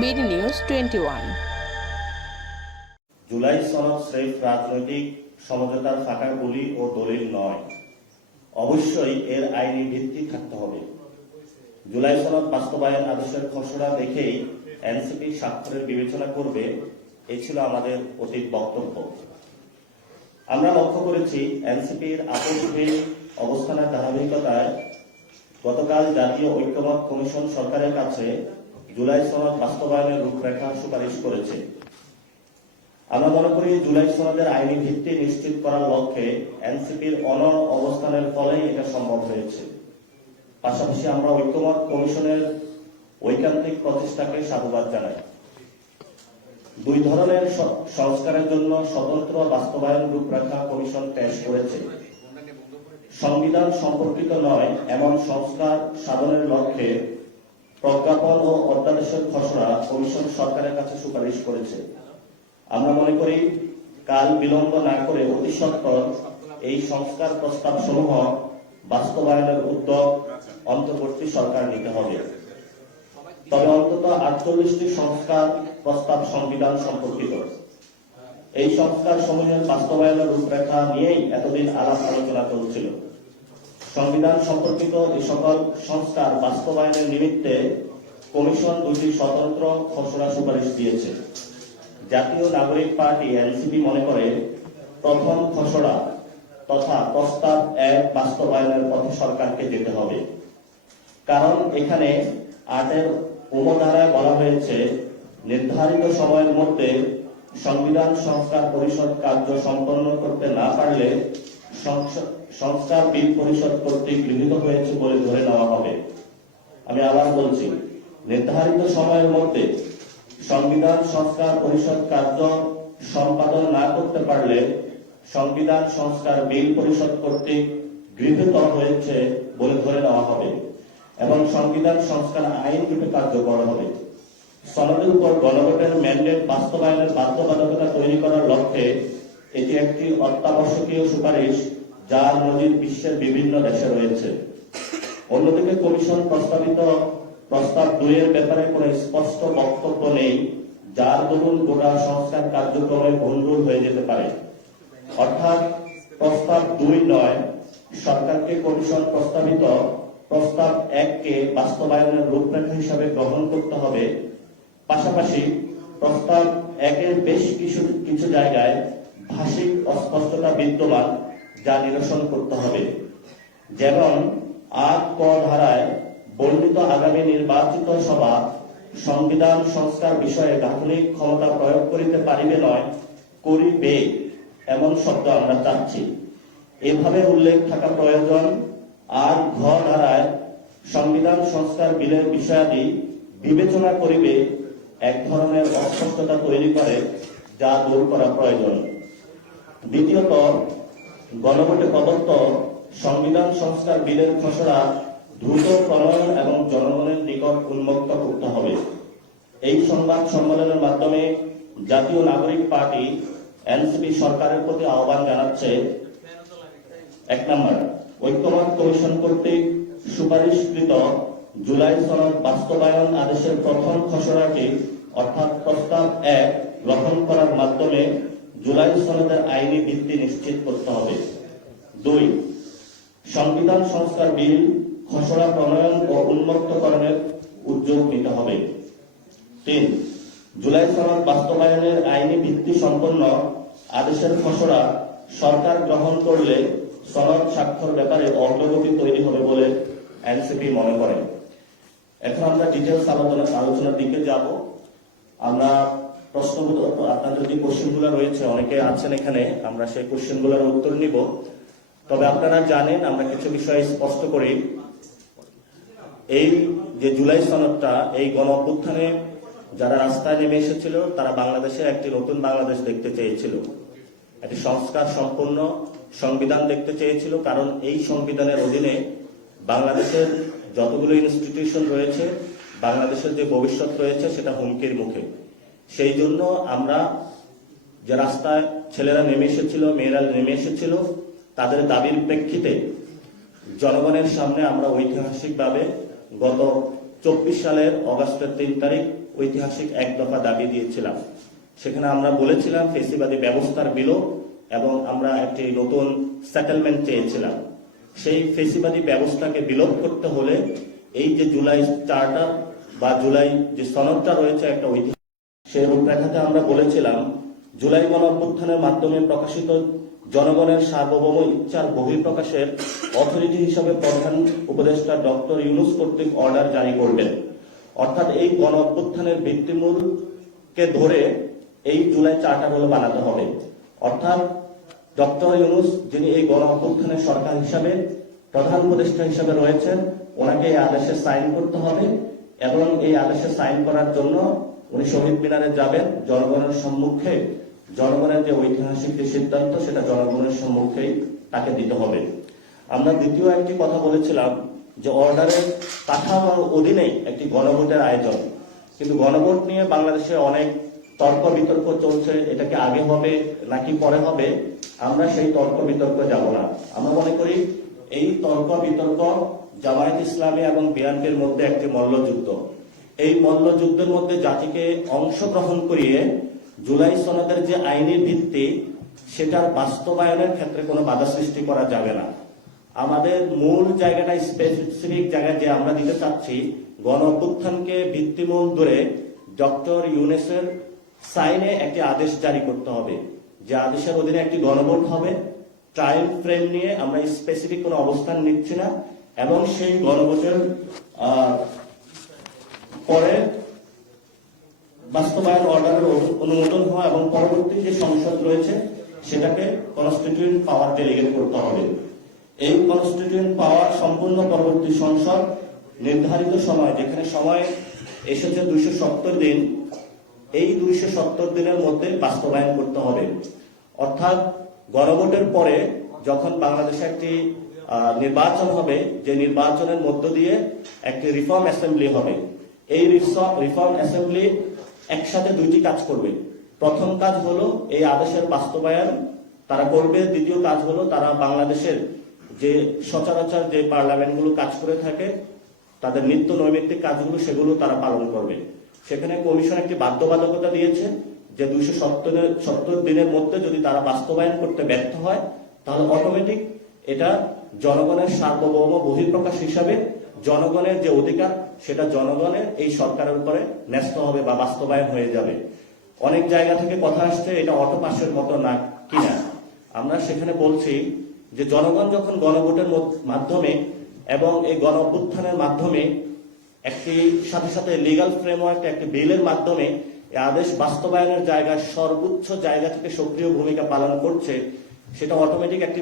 BD news twenty one. July সনদ স্রেফ রাজনৈতিক সমঝোতার ফাঁকা গুলি ও দলিল নয়। অবশ্যই এর আইনি ভিত্তি থাকতে হবে। জুলাই সনদ বাস্তবায়ন আদেশের খসড়া দেখেই এনসিপি স্বাক্ষরের বিবেচনা করবে এই ছিল আমাদের অতীত বক্তব্য। আমরা লক্ষ্য করেছি এনসিপির আপসহীন অবস্থানের ধারাবাহিকতায় গতকাল জাতীয় ঐক্যমত কমিশন সরকারের কাছে জুলাই সনদ বাস্তবায়নের রূপরেখা সুপারিশ করেছে। আমরা মনে করি জুলাই সনদের আইনি ভিত্তি নিশ্চিত করার লক্ষ্যে এনসিপির অন অবস্থানের ফলেই এটা সম্ভব হয়েছে। পাশাপাশি আমরা ঐক্যমত কমিশনের ঐকান্তিক প্রচেষ্টাকে সাধুবাদ জানাই। দুই ধরনের সংস্কারের জন্য স্বতন্ত্র বাস্তবায়ন রূপরেখা কমিশন পেশ করেছে। সংবিধান সম্পর্কিত নয়, এমন সংস্কার সাধনের লক্ষ্যে প্রজ্ঞাপন ও অধ্যাদেশের খসড়া কমিশন সরকারের কাছে সুপারিশ করেছে। আমরা মনে করি, কাল বিলম্ব না করে অতি সত্বর এই সংস্কার প্রস্তাব সমূহ বাস্তবায়নের উদ্যোগ অন্তর্বর্তী সরকার নিতে হবে। তবে অন্তত আটচল্লিশটি সংস্কার প্রস্তাব সংবিধান সম্পর্কিত। এই সংস্কার সমূহের বাস্তবায়নের রূপরেখা নিয়েই এতদিন আলাপ আলোচনা চলছিল। সংবিধান সম্পর্কিত এই সকল সংস্কার বাস্তবায়নের নিমিত্তে কমিশন দুটি স্বতন্ত্র খসড়া সুপারিশ দিয়েছে। জাতীয় নাগরিক পার্টি এনসিপি মনে করে প্রথম খসড়া তথা প্রস্তাব এক বাস্তবায়নের পথে সরকারকে যেতে হবে। কারণ এখানে আটের উপধারায় বলা হয়েছে, নির্ধারিত সময়ের মধ্যে সংবিধান সংস্কার পরিষদ কার্য সম্পন্ন করতে না পারলে সংস্কার বিল পরিষদ কর্তৃক গৃহীত হয়েছে বলে ধরে নেওয়া হবে। আমি আবার বলছি, নির্ধারিত সময়ের মধ্যে সংবিধান সংস্কার পরিষদ কার্য সম্পাদন না করতে পারলে সংবিধান সংস্কার বিল পরিষদ কর্তৃক গৃহীত হয়েছে বলে ধরে নেওয়া হবে এবং সংবিধান সংস্কার আইন রূপে কার্যকর হবে। সনদের উপর গণভোটের ম্যান্ডেট বাস্তবায়নের বাধ্যবাধকতা তৈরি করার লক্ষ্যে এটি একটি অত্যাবশ্যকীয় সুপারিশ যার নজির বিশ্বের বিভিন্ন দেশে রয়েছে। অন্যদিকে কমিশন প্রস্তাবিত প্রস্তাব দুইয়ের ব্যাপারে কোনো স্পষ্ট বক্তব্য নেই, যার দরুন গোটা সংস্কার কার্যক্রমে ভঙ্গুর হয়ে যেতে পারে। অর্থাৎ প্রস্তাব দুই নয়, সরকারকে কমিশন প্রস্তাবিত প্রস্তাব এককে বাস্তবায়নের রূপরেখা হিসাবে গ্রহণ করতে হবে। পাশাপাশি প্রস্তাব একের বেশ কিছু কিছু জায়গায় ভাষিক অস্পষ্টতা বিদ্যমান যা নিরসন করতে হবে। যেমন, আট ক ধারায় বর্ণিত আগামী নির্বাচিত সভা সংবিধান সংস্কার বিষয়ে গাঠনিক ক্ষমতা প্রয়োগ করিতে পারিবে নয়, করিবে, এমন শব্দ আমরা চাচ্ছি। এভাবে উল্লেখ থাকা প্রয়োজন, আর ঘ ধারায় সংবিধান সংস্কার বিলের বিষয়াদি বিবেচনা করিবে, এক ধরনের অস্পষ্টতা তৈরি করে, যা দূর করা প্রয়োজন। দ্বিতীয়ত, গণভোটে প্রদত্ত সংবিধান সংস্কার বিলের খসড়া দ্রুত প্রণয়ন এবং জনগণের নিকট উন্মুক্ত করতে হবে। এই সংবাদ সম্মেলনের মাধ্যমে জাতীয় নাগরিক পার্টি, এনসিপি সরকারের প্রতি আহ্বান জানাচ্ছে এক নম্বর, ঐক্যমত কমিশন কর্তৃক সুপারিশকৃত জুলাই সনদ বাস্তবায়ন আদেশের প্রথম খসড়াটি, অর্থাৎ প্রস্তাব এক, গ্রহণ করার মাধ্যমে জুলাই সনদের আইনি ভিত্তি নিশ্চিত করতে হবে। দুই, সংবিধান সংস্কার বিল খসড়া প্রণয়ন ও উন্মুক্তকরণের উদ্যোগ নিতে হবে। তিন, জুলাই সনদ বাস্তবায়নের আইনি ভিত্তি সম্পন্ন আদেশের খসড়া সরকার গ্রহণ করলে সনদ স্বাক্ষর ব্যাপারে অগ্রগতি তৈরি হবে বলে এনসিপি মনে করে। এখন আমরা ডিটেলস আলোচনা আলোচনার দিকে যাব। আমরা প্রশ্নগুলো, আপনাদের যে কোশ্চেনগুলো রয়েছে, অনেকে আছেন এখানে, আমরা সেই কোশ্চেনগুলোর উত্তর নিব। তবে আপনারা জানেন, আমরা কিছু বিষয় স্পষ্ট করি। এই যে জুলাই সনদটা, এই গণ অভ্যুত্থানে যারা রাস্তায় নেমে এসেছিল, তারা বাংলাদেশে একটি নতুন বাংলাদেশ দেখতে চেয়েছিল। একটি সংস্কার সম্পন্ন সংবিধান দেখতে চেয়েছিল, কারণ এই সংবিধানের অধীনে বাংলাদেশের যতগুলো ইনস্টিটিউশন রয়েছে, বাংলাদেশের যে ভবিষ্যৎ রয়েছে, সেটা হুমকির মুখে। সেই জন্য আমরা যে রাস্তায় ছেলেরা নেমে এসেছিল, মেয়েরা নেমে এসেছিল, তাদের দাবির প্রেক্ষিতে জনগণের সামনে আমরা ঐতিহাসিকভাবে গত চব্বিশ সালের অগস্টের তিন তারিখ ঐতিহাসিক এক দফা দাবি দিয়েছিলাম। সেখানে আমরা বলেছিলাম ফেসিবাদী ব্যবস্থার বিলোপ এবং আমরা একটি নতুন সেটেলমেন্ট চেয়েছিলাম। সেই ফেসিবাদী ব্যবস্থাকে বিলোপ করতে হলে এই যে জুলাই চার্টার বা জুলাই যে সনদটা রয়েছে একটা ঐতিহাসিক সেই রূপরেখাতে আমরা বলেছিলাম, জুলাই গণ অভ্যুত্থানের মাধ্যমে প্রকাশিত জনগণের সার্বভৌম ইচ্ছার বহিঃপ্রকাশের অথরিটি হিসাবে প্রধান উপদেষ্টা ডক্টর ইউনুস কর্তৃক অর্ডার জারি করবেন অর্থাৎ এই গণ অভ্যুত্থানের ভিত্তিমূলকে ধরে এই জুলাই চার্টারগুলো বানাতে হবে। অর্থাৎ ডক্টর ইউনুস, যিনি এই গণ অভ্যুত্থানের সরকার হিসাবে প্রধান উপদেষ্টা হিসাবে রয়েছেন, ওনাকে এই আদেশে সাইন করতে হবে এবং এই আদেশে সাইন করার জন্য উনি শহীদ মিনারে যাবেন, জনগণের সম্মুখে, জনগণের যে ঐতিহাসিক যে সিদ্ধান্ত, সেটা জনগণের সম্মুখেই তাকে দিতে হবে। আমরা দ্বিতীয় একটি কথা বলেছিলাম যে অর্ডারের কাঠামোর অধীনে একটি গণভোটের আয়োজন। কিন্তু গণভোট নিয়ে বাংলাদেশে অনেক তর্ক বিতর্ক চলছে এটাকে আগে হবে নাকি পরে হবে? আমরা সেই তর্ক বিতর্ক যাব না। আমরা মনে করি এই তর্ক বিতর্ক জামায়াত ইসলামী এবং বিএনপির মধ্যে একটি মল্লযুদ্ধ। এই মল্লযুদ্ধের মধ্যে জাতিকে অংশগ্রহণ করিয়ে জুলাই সনদের যে আইনি ভিত্তি, সেটার বাস্তবায়নের ক্ষেত্রে কোনো বাধা সৃষ্টি করা যাবে না। আমাদের মূল জায়গাটা স্পেসিফিক জায়গায় যে আমরা দিতে চাচ্ছি, গণ ভিত্তিমূল ধরে ডক্টর ইউনেসের সাইনে একটি আদেশ জারি করতে হবে। যে আদেশের অধীনে একটি গণভোট হবে। টাইম ফ্রেম নিয়ে আমরা স্পেসিফিক কোনো অবস্থান নিচ্ছি না। এবং সেই গণভোটের পরে বাস্তবায়ন অর্ডারের অনুমোদন হওয়া এবং পরবর্তী যে সংসদ রয়েছে, সেটাকে কনস্টিটিউয়েন্ট পাওয়ার ডেলিগেট করতে হবে। এই কনস্টিটিউয়েন্ট পাওয়ার সম্পূর্ণ পরবর্তী সংসদ নির্ধারিত সময়, যেখানে সময় এসেছে দুইশো সত্তর দিন, এই দুইশো সত্তর দিনের মধ্যে বাস্তবায়ন করতে হবে। অর্থাৎ গণভোটের পরে যখন বাংলাদেশে একটি নির্বাচন হবে, যে নির্বাচনের মধ্য দিয়ে একটি রিফর্ম অ্যাসেম্বলি হবে এই রিফর্ম অ্যাসেম্বলি একসাথে দুইটি কাজ করবে। প্রথম কাজ হলো এই আদেশের বাস্তবায়ন, তারা করবে। দ্বিতীয় কাজ হলো তারা বাংলাদেশের যে সচরাচর যে পার্লামেন্টগুলো কাজ করে থাকে, তাদের নিত্য নৈমিত্তিক কাজগুলো সেগুলো তারা পালন করবে। সেখানে কমিশন একটি বাধ্যবাধকতা দিয়েছে যে দুইশো সত্তরের সত্তর দিনের মধ্যে যদি তারা বাস্তবায়ন করতে ব্যর্থ হয়, তাহলে অটোমেটিক এটা জনগণের সার্বভৌম বহিঃপ্রকাশ হিসাবে জনগণের যে অধিকার, সেটা জনগণের, এই সরকারের উপরে ন্যস্ত হবে বা বাস্তবায়ন হয়ে যাবে। অনেক জায়গা থেকে কথা আসছে, এটা অটো পাসের মতো না কিনা। আমরা সেখানে বলছি যে জনগণ যখন গণভোটের মাধ্যমে এবং এই গণ মাধ্যমে একটি, সাথে সাথে লিগাল ফ্রেমওয়ার্ক একটি বিলের মাধ্যমে আদেশ বাস্তবায়নের জায়গায় সর্বোচ্চ জায়গা থেকে সক্রিয় ভূমিকা পালন করছে, সেটা অটোমেটিক একটি